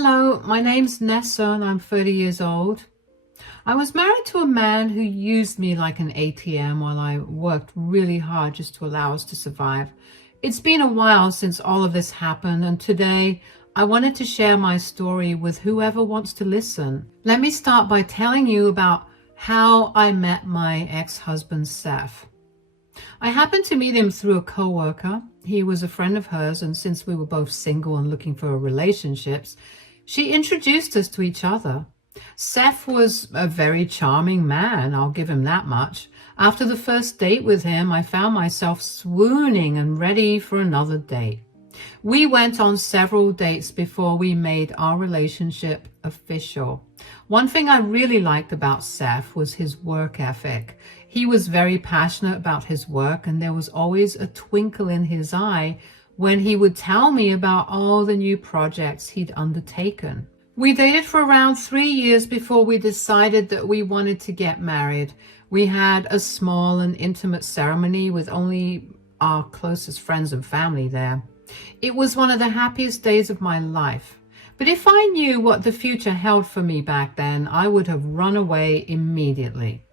Hello, my name's Nessa and I'm 30 years old. I was married to a man who used me like an ATM while I worked really hard just to allow us to survive. It's been a while since all of this happened, and today I wanted to share my story with whoever wants to listen. Let me start by telling you about how I met my ex-husband, Seth. I happened to meet him through a coworker. He was a friend of hers, and since we were both single and looking for relationships, she introduced us to each other. Seth was a very charming man, I'll give him that much. After the first date with him, I found myself swooning and ready for another date. We went on several dates before we made our relationship official. One thing I really liked about Seth was his work ethic. He was very passionate about his work, and there was always a twinkle in his eye when he would tell me about all the new projects he'd undertaken. We dated for around 3 years before we decided that we wanted to get married. We had a small and intimate ceremony with only our closest friends and family there. It was one of the happiest days of my life. But if I knew what the future held for me back then, I would have run away immediately.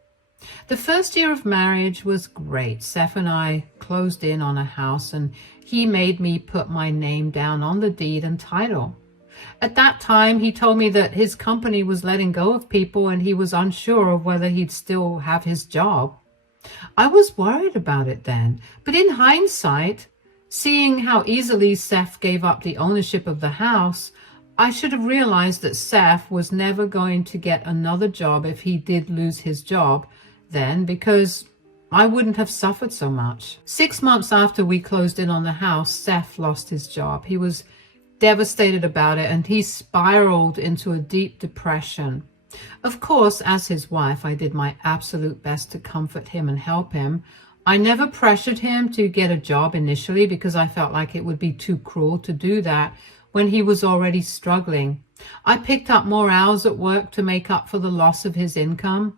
The first year of marriage was great. Seth and I closed in on a house, and he made me put my name down on the deed and title. At that time, he told me that his company was letting go of people and he was unsure of whether he'd still have his job. I was worried about it then, but in hindsight, seeing how easily Seth gave up the ownership of the house, I should have realized that Seth was never going to get another job if he did lose his job then, because I wouldn't have suffered so much. 6 months after we closed in on the house, Seth lost his job. He was devastated about it, and he spiraled into a deep depression. Of course, as his wife, I did my absolute best to comfort him and help him. I never pressured him to get a job initially because I felt like it would be too cruel to do that when he was already struggling. I picked up more hours at work to make up for the loss of his income.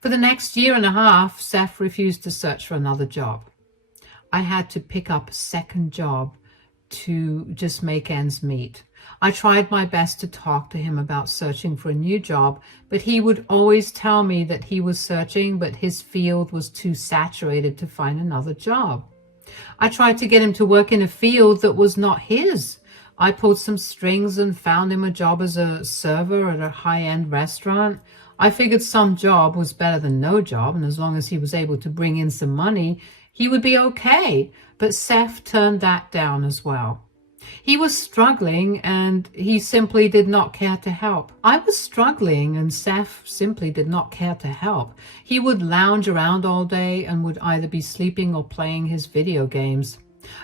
For the next year and a half, Seth refused to search for another job. I had to pick up a second job to just make ends meet. I tried my best to talk to him about searching for a new job, but he would always tell me that he was searching, but his field was too saturated to find another job. I tried to get him to work in a field that was not his. I pulled some strings and found him a job as a server at a high-end restaurant. I figured some job was better than no job, and as long as he was able to bring in some money, he would be okay. But Seth turned that down as well. He was struggling, and he simply did not care to help. I was struggling, and Seth simply did not care to help. He would lounge around all day and would either be sleeping or playing his video games.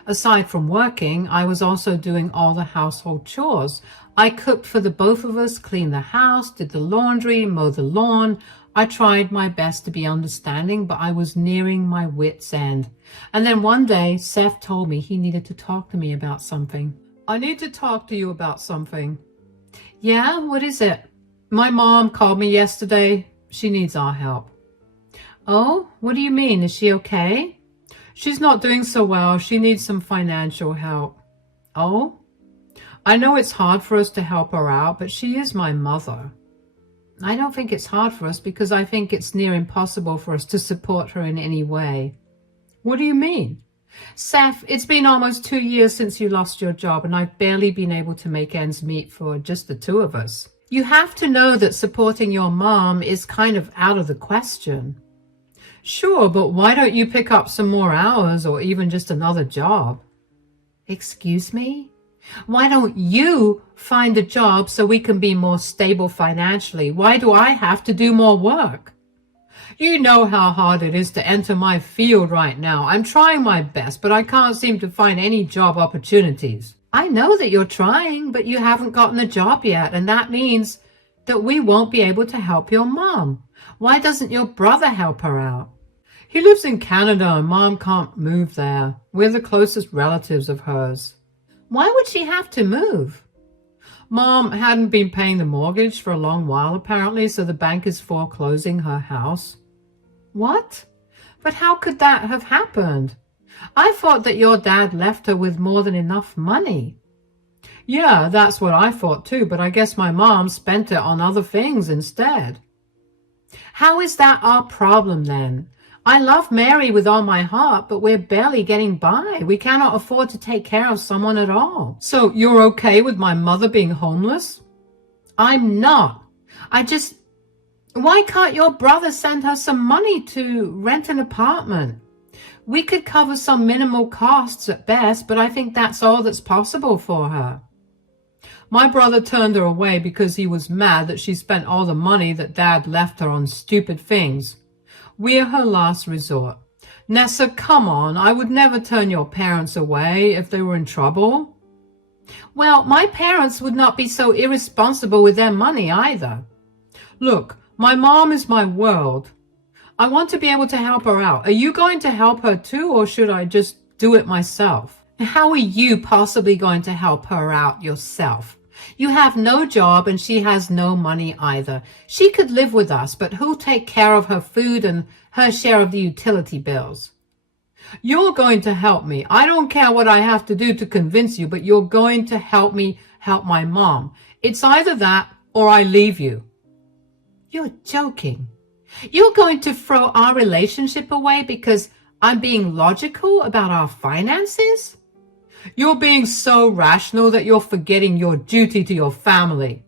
Aside from working, I was also doing all the household chores. I cooked for the both of us, cleaned the house, did the laundry, mowed the lawn. I tried my best to be understanding, but I was nearing my wit's end. And then one day, Seth told me he needed to talk to me about something. I need to talk to you about something. Yeah, what is it? My mom called me yesterday. She needs our help. Oh, what do you mean? Is she okay? She's not doing so well. She needs some financial help. Oh? I know it's hard for us to help her out, but she is my mother. I don't think it's hard for us because I think it's near impossible for us to support her in any way. What do you mean? Seth, it's been almost 2 years since you lost your job, and I've barely been able to make ends meet for just the two of us. You have to know that supporting your mom is kind of out of the question. Sure, but why don't you pick up some more hours or even just another job? Excuse me? Why don't you find a job so we can be more stable financially? Why do I have to do more work? You know how hard it is to enter my field right now. I'm trying my best, but I can't seem to find any job opportunities. I know that you're trying, but you haven't gotten a job yet, and that means that we won't be able to help your mom. Why doesn't your brother help her out? He lives in Canada and Mom can't move there. We're the closest relatives of hers. Why would she have to move? Mom hadn't been paying the mortgage for a long while apparently, so the bank is foreclosing her house. What? But how could that have happened? I thought that your dad left her with more than enough money. Yeah, that's what I thought too, but I guess my mom spent it on other things instead. How is that our problem then? I love Mary with all my heart, but we're barely getting by. We cannot afford to take care of someone at all. So you're okay with my mother being homeless? I'm not. I just, why can't your brother send her some money to rent an apartment? We could cover some minimal costs at best, but I think that's all that's possible for her. My brother turned her away because he was mad that she spent all the money that Dad left her on stupid things. We're her last resort. Nessa, come on, I would never turn your parents away if they were in trouble. Well, my parents would not be so irresponsible with their money either. Look, my mom is my world. I want to be able to help her out. Are you going to help her too, or should I just do it myself? How are you possibly going to help her out yourself? You have no job and she has no money either. She could live with us, but who'll take care of her food and her share of the utility bills? You're going to help me. I don't care what I have to do to convince you, but you're going to help me help my mom. It's either that or I leave you. You're joking. You're going to throw our relationship away because I'm being logical about our finances? You're being so rational that you're forgetting your duty to your family.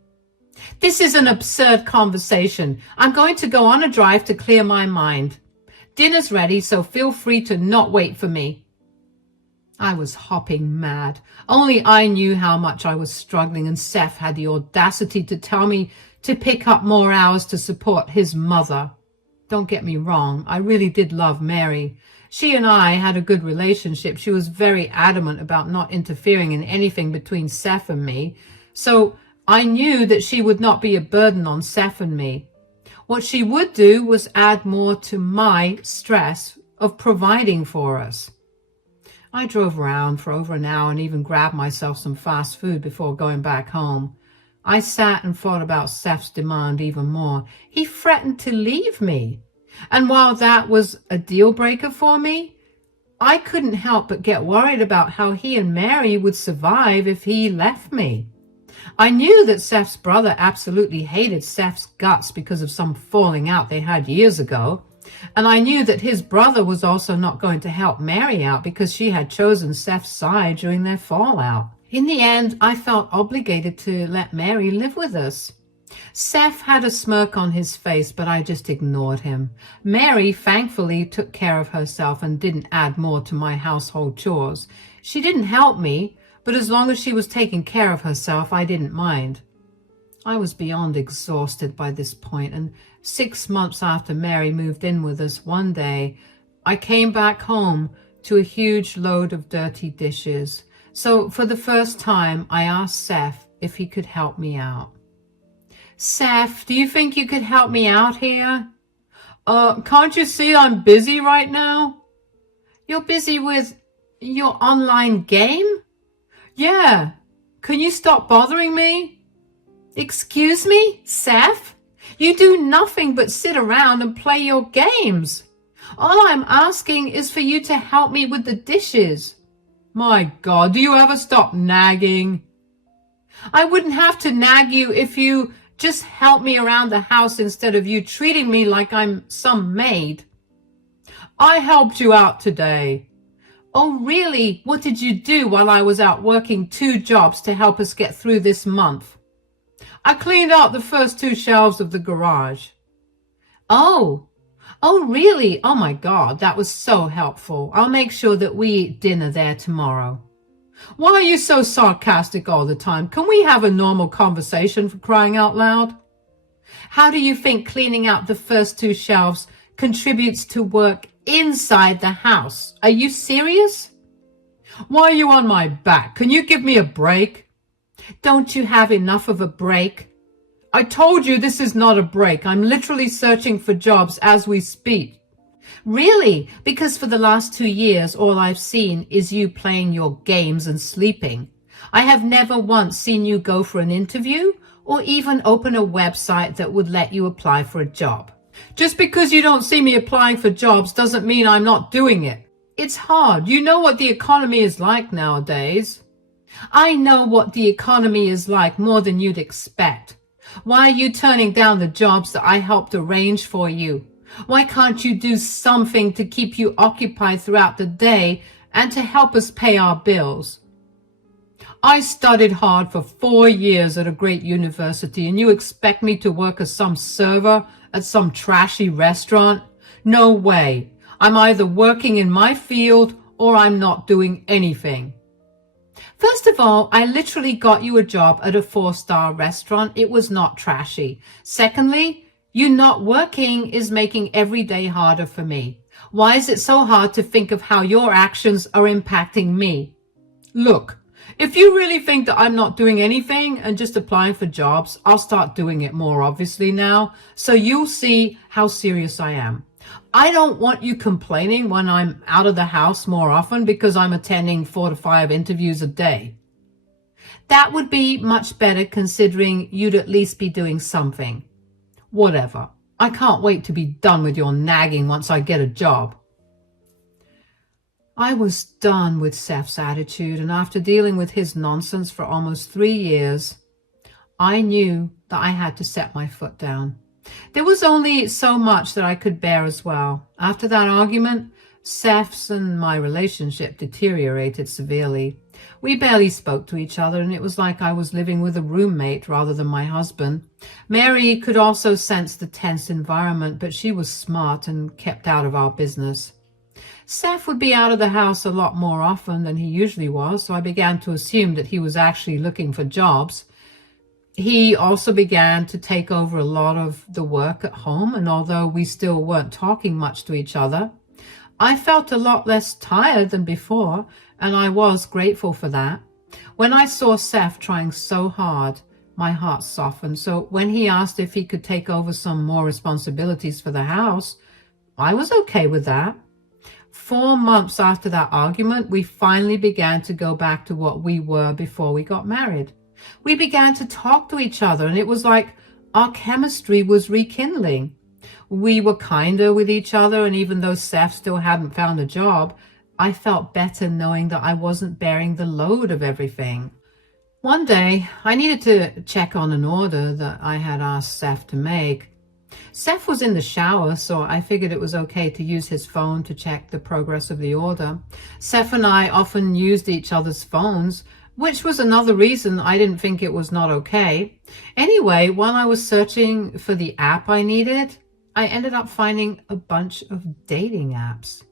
This is an absurd conversation. I'm going to go on a drive to clear my mind. Dinner's ready, so feel free to not wait for me. I was hopping mad. Only I knew how much I was struggling, and Seth had the audacity to tell me to pick up more hours to support his mother. Don't get me wrong, I really did love Mary. She and I had a good relationship. She was very adamant about not interfering in anything between Seth and me. So I knew that she would not be a burden on Seth and me. What she would do was add more to my stress of providing for us. I drove around for over an hour and even grabbed myself some fast food before going back home. I sat and thought about Seth's demand even more. He threatened to leave me. And while that was a deal breaker for me, I couldn't help but get worried about how he and Mary would survive if he left me. I knew that Seth's brother absolutely hated Seth's guts because of some falling out they had years ago. And I knew that his brother was also not going to help Mary out because she had chosen Seth's side during their fallout. In the end, I felt obligated to let Mary live with us. Seth had a smirk on his face, but I just ignored him. Mary thankfully took care of herself and didn't add more to my household chores. She didn't help me, but as long as she was taking care of herself, I didn't mind. I was beyond exhausted by this point, and 6 months after Mary moved in with us, one day, I came back home to a huge load of dirty dishes. So for the first time, I asked Seth if he could help me out. Seth, do you think you could help me out here? Can't you see I'm busy right now? You're busy with your online game? Yeah. Can you stop bothering me? Excuse me, Seth? You do nothing but sit around and play your games. All I'm asking is for you to help me with the dishes. My God, do you ever stop nagging? I wouldn't have to nag you if you just help me around the house instead of you treating me like I'm some maid. I helped you out today. Oh, really? What did you do while I was out working 2 jobs to help us get through this month? I cleaned out the first 2 shelves of the garage. Oh, really? Oh my God, that was so helpful. I'll make sure that we eat dinner there tomorrow. Why are you so sarcastic all the time? Can we have a normal conversation, for crying out loud? How do you think cleaning out the first 2 shelves contributes to work inside the house? Are you serious? Why are you on my back? Can you give me a break? Don't you have enough of a break? I told you this is not a break. I'm literally searching for jobs as we speak. Really? Because for the last 2 years, all I've seen is you playing your games and sleeping. I have never once seen you go for an interview or even open a website that would let you apply for a job. Just because you don't see me applying for jobs doesn't mean I'm not doing it. It's hard. You know what the economy is like nowadays. I know what the economy is like more than you'd expect. Why are you turning down the jobs that I helped arrange for you? Why can't you do something to keep you occupied throughout the day and to help us pay our bills? I studied hard for 4 years at a great university, and you expect me to work as some server at some trashy restaurant? No way. I'm either working in my field or I'm not doing anything. First of all, I literally got you a job at a 4-star restaurant. It was not trashy. Secondly, you not working is making every day harder for me. Why is it so hard to think of how your actions are impacting me? Look, if you really think that I'm not doing anything and just applying for jobs, I'll start doing it more obviously now, so you'll see how serious I am. I don't want you complaining when I'm out of the house more often because I'm attending 4 to 5 interviews a day. That would be much better considering you'd at least be doing something. Whatever. I can't wait to be done with your nagging once I get a job. I was done with Seth's attitude, and after dealing with his nonsense for almost 3 years, I knew that I had to set my foot down. There was only so much that I could bear as well. After that argument, Seth's and my relationship deteriorated severely. We barely spoke to each other, and it was like I was living with a roommate rather than my husband. Mary could also sense the tense environment, but she was smart and kept out of our business. Seth would be out of the house a lot more often than he usually was, so I began to assume that he was actually looking for jobs. He also began to take over a lot of the work at home, and although we still weren't talking much to each other, I felt a lot less tired than before, and I was grateful for that. When I saw Seth trying so hard, my heart softened, so when he asked if he could take over some more responsibilities for the house, I was okay with that. 4 months after that argument, we finally began to go back to what we were before we got married. We began to talk to each other, and it was like our chemistry was rekindling. We were kinder with each other, and even though Seth still hadn't found a job, I felt better knowing that I wasn't bearing the load of everything. One day, I needed to check on an order that I had asked Seth to make. Seth was in the shower, so I figured it was okay to use his phone to check the progress of the order. Seth and I often used each other's phones, which was another reason I didn't think it was not okay. Anyway, while I was searching for the app I needed, I ended up finding a bunch of dating apps.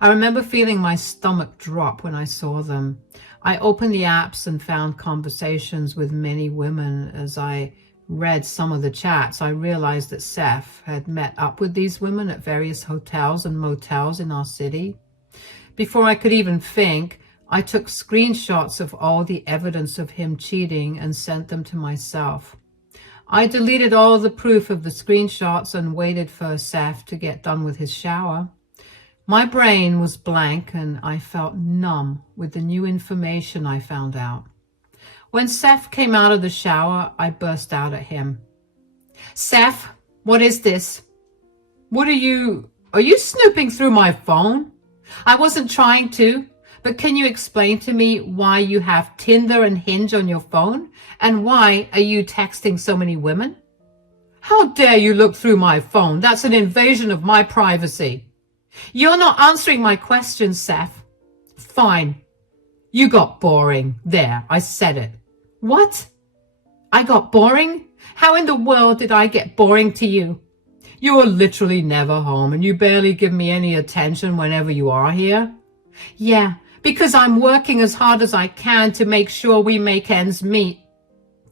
I remember feeling my stomach drop when I saw them. I opened the apps and found conversations with many women. As I read some of the chats, I realized that Seth had met up with these women at various hotels and motels in our city. Before I could even think, I took screenshots of all the evidence of him cheating and sent them to myself. I deleted all the proof of the screenshots and waited for Seth to get done with his shower. My brain was blank and I felt numb with the new information I found out. When Seth came out of the shower, I burst out at him. Seth, what is this? Are you snooping through my phone? I wasn't trying to. But can you explain to me why you have Tinder and Hinge on your phone? And why are you texting so many women? How dare you look through my phone? That's an invasion of my privacy. You're not answering my question, Seth. Fine. You got boring. There, I said it. What? I got boring? How in the world did I get boring to you? You're literally never home and you barely give me any attention whenever you are here. Yeah, because I'm working as hard as I can to make sure we make ends meet.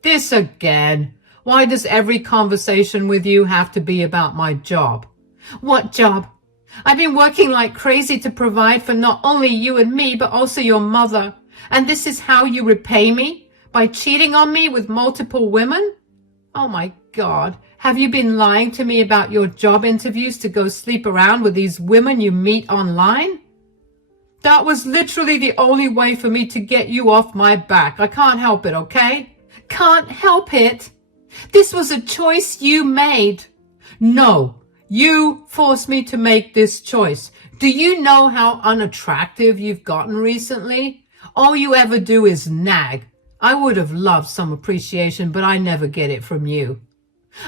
This again. Why does every conversation with you have to be about my job? What job? I've been working like crazy to provide for not only you and me, but also your mother. And this is how you repay me? By cheating on me with multiple women? Oh my God. Have you been lying to me about your job interviews to go sleep around with these women you meet online? That was literally the only way for me to get you off my back. I can't help it, okay? Can't help it. This was a choice you made. No, you forced me to make this choice. Do you know how unattractive you've gotten recently? All you ever do is nag. I would have loved some appreciation, but I never get it from you.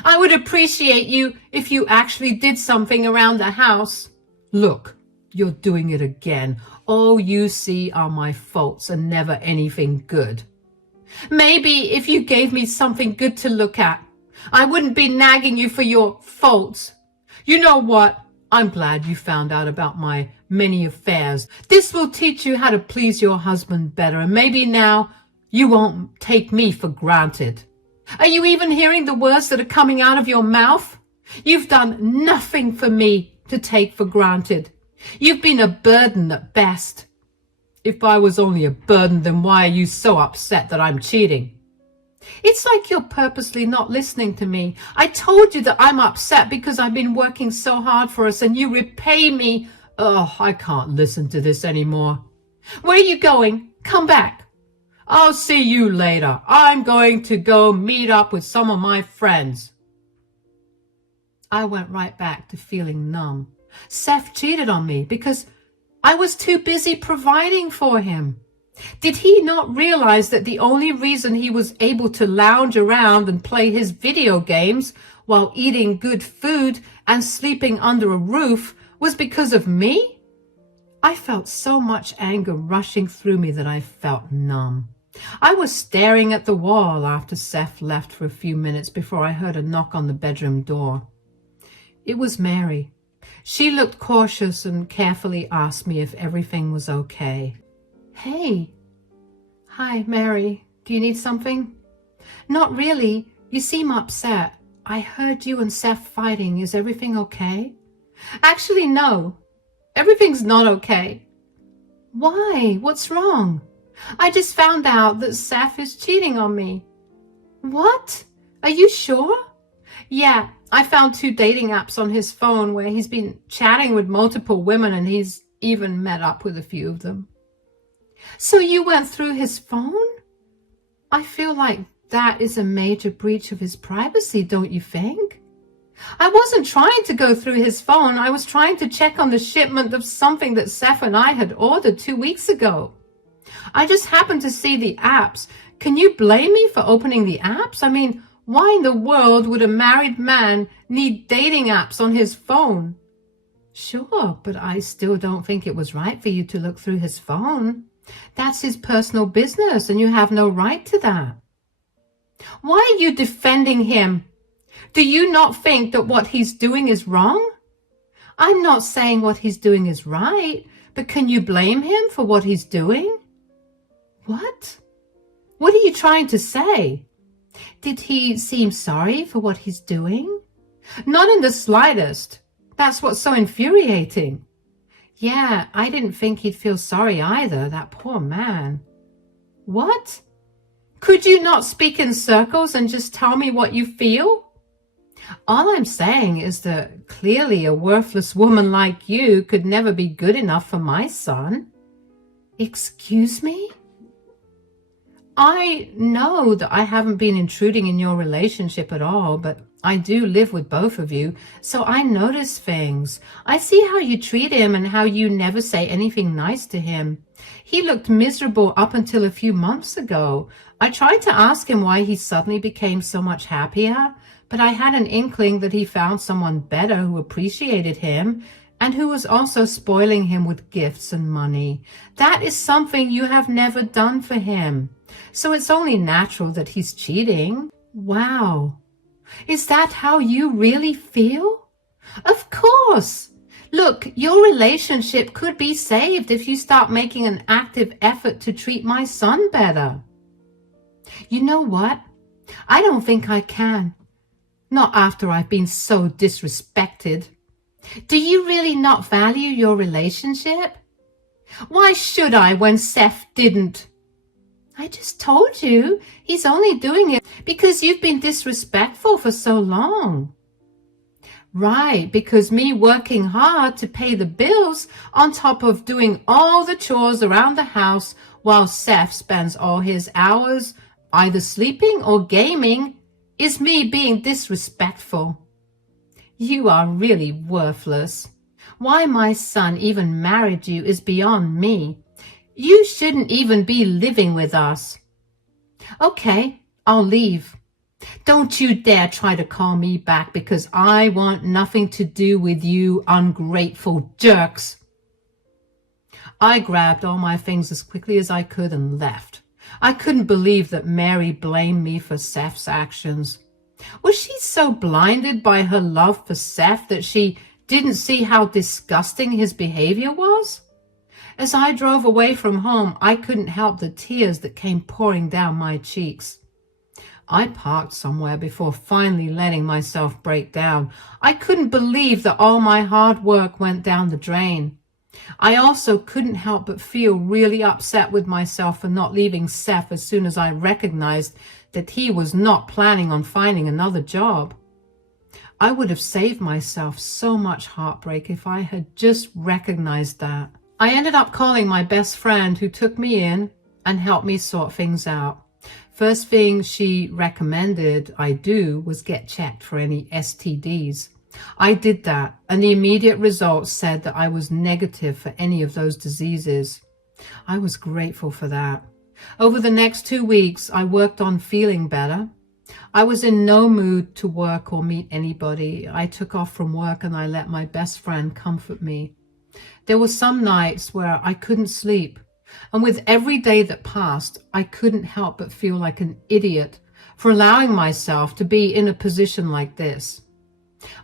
I would appreciate you if you actually did something around the house. Look, you're doing it again. All you see are my faults and never anything good. Maybe if you gave me something good to look at, I wouldn't be nagging you for your faults. You know what? I'm glad you found out about my many affairs. This will teach you how to please your husband better, and maybe now you won't take me for granted. Are you even hearing the words that are coming out of your mouth? You've done nothing for me to take for granted. You've been a burden at best. If I was only a burden, then why are you so upset that I'm cheating? It's like you're purposely not listening to me. I told you that I'm upset because I've been working so hard for us and you repay me. Oh, I can't listen to this anymore. Where are you going? Come back. I'll see you later. I'm going to go meet up with some of my friends. I went right back to feeling numb. Seth cheated on me because I was too busy providing for him. Did he not realize that the only reason he was able to lounge around and play his video games while eating good food and sleeping under a roof was because of me? I felt so much anger rushing through me that I felt numb. I was staring at the wall after Seth left for a few minutes before I heard a knock on the bedroom door. It was Mary. She looked cautious and carefully asked me if everything was okay. Hey. Hi, Mary. Do you need something? Not really. You seem upset. I heard you and Seth fighting. Is everything okay? Actually, no. Everything's not okay. Why? What's wrong? I just found out that Seth is cheating on me. What? Are you sure? Yeah, I found 2 dating apps on his phone where he's been chatting with multiple women and he's even met up with a few of them. So you went through his phone? I feel like that is a major breach of his privacy, don't you think? I wasn't trying to go through his phone. I was trying to check on the shipment of something that Seth and I had ordered 2 weeks ago. I just happened to see the apps. Can you blame me for opening the apps? I mean, why in the world would a married man need dating apps on his phone? Sure, but I still don't think it was right for you to look through his phone. That's his personal business, and you have no right to that. Why are you defending him? Do you not think that what he's doing is wrong? I'm not saying what he's doing is right, but can you blame him for what he's doing? What? What are you trying to say? Did he seem sorry for what he's doing? Not in the slightest. That's what's so infuriating. Yeah, I didn't think he'd feel sorry either, that poor man. What? Could you not speak in circles and just tell me what you feel? All I'm saying is that clearly a worthless woman like you could never be good enough for my son. Excuse me? I know that I haven't been intruding in your relationship at all, but I do live with both of you, so I notice things. I see how you treat him and how you never say anything nice to him. He looked miserable up until a few months ago. I tried to ask him why he suddenly became so much happier, but I had an inkling that he found someone better who appreciated him and who was also spoiling him with gifts and money. That is something you have never done for him. So it's only natural that he's cheating. Wow. Is that how you really feel? Of course. Look, your relationship could be saved if you start making an active effort to treat my son better. You know what? I don't think I can. Not after I've been so disrespected. Do you really not value your relationship? Why should I when Seth didn't? I just told you he's only doing it because you've been disrespectful for so long. Right, because me working hard to pay the bills on top of doing all the chores around the house while Seth spends all his hours either sleeping or gaming is me being disrespectful. You are really worthless. Why my son even married you is beyond me. You shouldn't even be living with us. Okay, I'll leave. Don't you dare try to call me back because I want nothing to do with you ungrateful jerks. I grabbed all my things as quickly as I could and left. I couldn't believe that Mary blamed me for Seth's actions. Was she so blinded by her love for Seth that she didn't see how disgusting his behavior was? As I drove away from home, I couldn't help the tears that came pouring down my cheeks. I parked somewhere before finally letting myself break down. I couldn't believe that all my hard work went down the drain. I also couldn't help but feel really upset with myself for not leaving Seth as soon as I recognized that he was not planning on finding another job. I would have saved myself so much heartbreak if I had just recognized that. I ended up calling my best friend who took me in and helped me sort things out. First thing she recommended I do was get checked for any STDs. I did that, and the immediate results said that I was negative for any of those diseases. I was grateful for that. Over the next 2 weeks, I worked on feeling better. I was in no mood to work or meet anybody. I took off from work and I let my best friend comfort me. There were some nights where I couldn't sleep, and with every day that passed, I couldn't help but feel like an idiot for allowing myself to be in a position like this.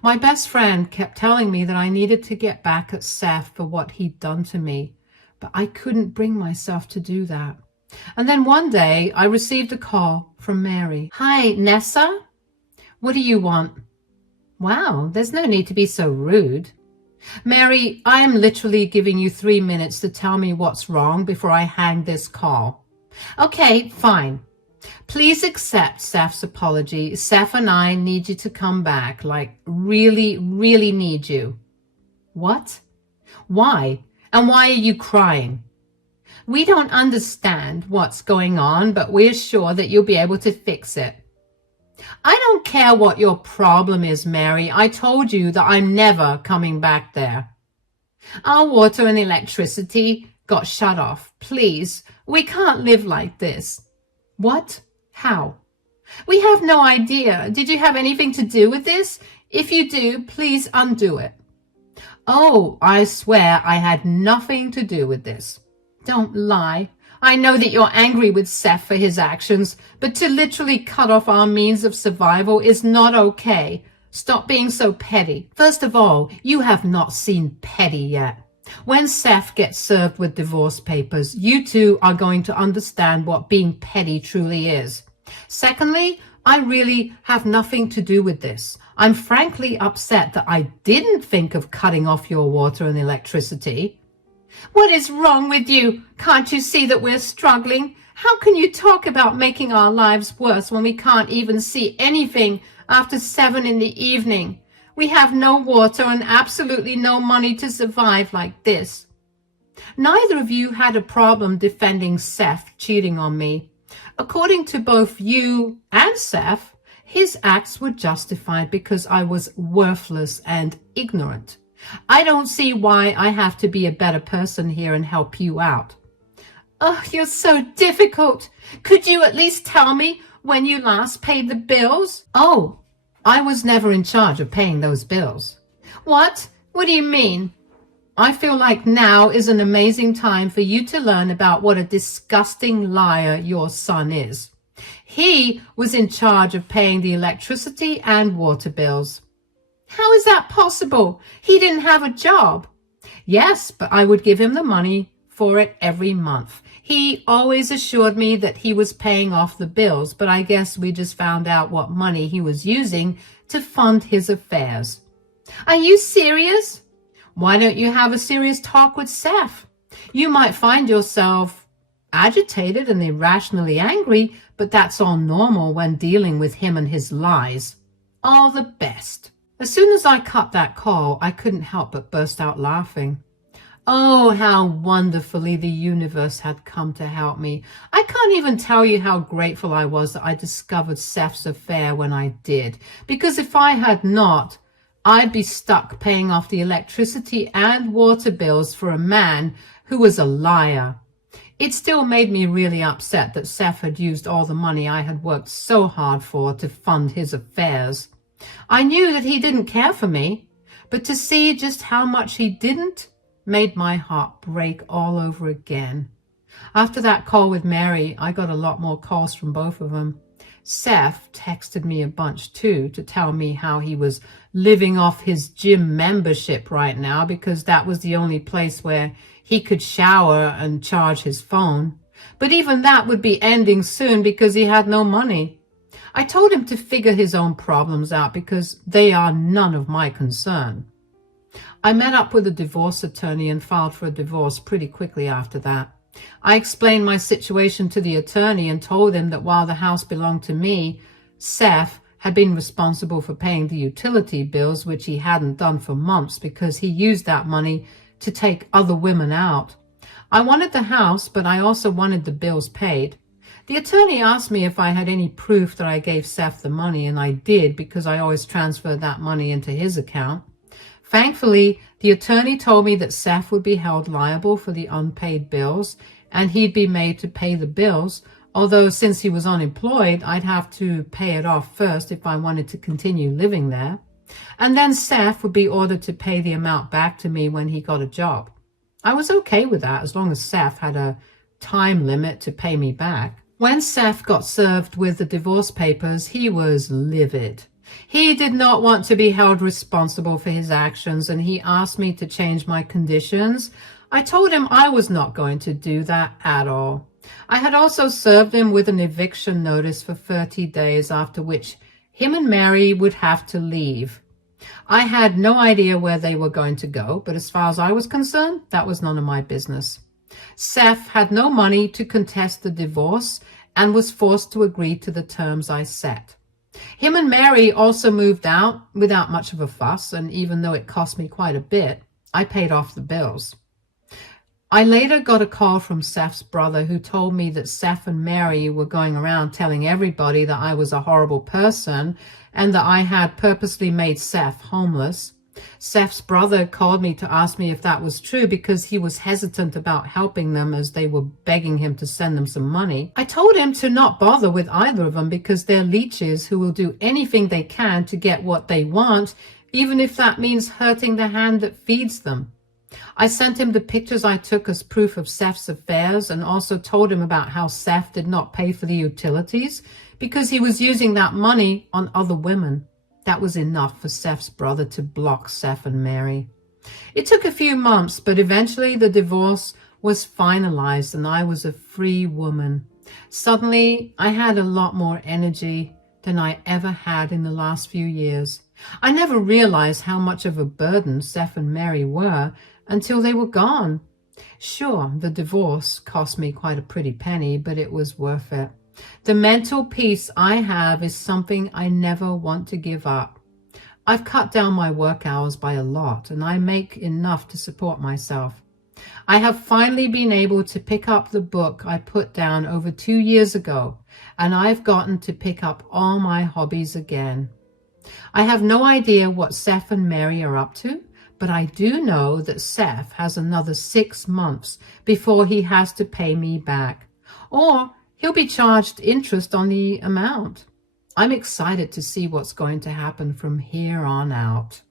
My best friend kept telling me that I needed to get back at Seth for what he'd done to me, but I couldn't bring myself to do that. And then one day I received a call from Mary. Hi, Nessa? What do you want? Wow, there's no need to be so rude. Mary, I am literally giving you 3 minutes to tell me what's wrong before I hang this call. Okay, fine. Please accept Seth's apology. Seth and I need you to come back, like really, really need you. What? Why? And why are you crying? We don't understand what's going on, but we're sure that you'll be able to fix it. I don't care what your problem is, Mary. I told you that I'm never coming back there. Our water and electricity got shut off. Please, we can't live like this. What? How? We have no idea. Did you have anything to do with this? If you do, please undo it. Oh, I swear I had nothing to do with this. Don't lie. I know that you're angry with Seth for his actions, but to literally cut off our means of survival is not okay. Stop being so petty. First of all, you have not seen petty yet. When Seth gets served with divorce papers, you two are going to understand what being petty truly is. Secondly, I really have nothing to do with this. I'm frankly upset that I didn't think of cutting off your water and electricity. What is wrong with you? Can't you see that we're struggling? How can you talk about making our lives worse when we can't even see anything after 7 in the evening? We have no water and absolutely no money to survive like this. Neither of you had a problem defending Seth cheating on me. According to both you and Seth, his acts were justified because I was worthless and ignorant. I don't see why I have to be a better person here and help you out. Oh, you're so difficult. Could you at least tell me when you last paid the bills? Oh, I was never in charge of paying those bills. What? What do you mean? I feel like now is an amazing time for you to learn about what a disgusting liar your son is. He was in charge of paying the electricity and water bills. How is that possible? He didn't have a job. Yes, but I would give him the money for it every month. He always assured me that he was paying off the bills, but I guess we just found out what money he was using to fund his affairs. Are you serious? Why don't you have a serious talk with Seth? You might find yourself agitated and irrationally angry, but that's all normal when dealing with him and his lies. All the best. As soon as I cut that call, I couldn't help but burst out laughing. Oh, how wonderfully the universe had come to help me. I can't even tell you how grateful I was that I discovered Seth's affair when I did, because if I had not, I'd be stuck paying off the electricity and water bills for a man who was a liar. It still made me really upset that Seth had used all the money I had worked so hard for to fund his affairs. I knew that he didn't care for me, but to see just how much he didn't made my heart break all over again. After that call with Mary, I got a lot more calls from both of them. Seth texted me a bunch too to tell me how he was living off his gym membership right now because that was the only place where he could shower and charge his phone. But even that would be ending soon because he had no money. I told him to figure his own problems out because they are none of my concern. I met up with a divorce attorney and filed for a divorce pretty quickly after that. I explained my situation to the attorney and told him that while the house belonged to me, Seth had been responsible for paying the utility bills, which he hadn't done for months because he used that money to take other women out. I wanted the house, but I also wanted the bills paid. The attorney asked me if I had any proof that I gave Seth the money, and I did because I always transferred that money into his account. Thankfully, the attorney told me that Seth would be held liable for the unpaid bills and he'd be made to pay the bills, although since he was unemployed, I'd have to pay it off first if I wanted to continue living there. And then Seth would be ordered to pay the amount back to me when he got a job. I was okay with that as long as Seth had a time limit to pay me back. When Seth got served with the divorce papers, he was livid. He did not want to be held responsible for his actions, and he asked me to change my conditions. I told him I was not going to do that at all. I had also served him with an eviction notice for 30 days, after which him and Mary would have to leave. I had no idea where they were going to go, but as far as I was concerned, that was none of my business. Seth had no money to contest the divorce and was forced to agree to the terms I set. Him and Mary also moved out without much of a fuss, and even though it cost me quite a bit, I paid off the bills. I later got a call from Seth's brother who told me that Seth and Mary were going around telling everybody that I was a horrible person and that I had purposely made Seth homeless. Seth's brother called me to ask me if that was true because he was hesitant about helping them as they were begging him to send them some money. I told him to not bother with either of them because they're leeches who will do anything they can to get what they want, even if that means hurting the hand that feeds them. I sent him the pictures I took as proof of Seth's affairs and also told him about how Seth did not pay for the utilities because he was using that money on other women. That was enough for Seth's brother to block Seth and Mary. It took a few months, but eventually the divorce was finalized and I was a free woman. Suddenly, I had a lot more energy than I ever had in the last few years. I never realized how much of a burden Seth and Mary were until they were gone. Sure, the divorce cost me quite a pretty penny, but it was worth it. The mental peace I have is something I never want to give up. I've cut down my work hours by a lot, and I make enough to support myself. I have finally been able to pick up the book I put down over 2 years ago, and I've gotten to pick up all my hobbies again. I have no idea what Seth and Mary are up to, but I do know that Seth has another 6 months before he has to pay me back, or he'll be charged interest on the amount. I'm excited to see what's going to happen from here on out.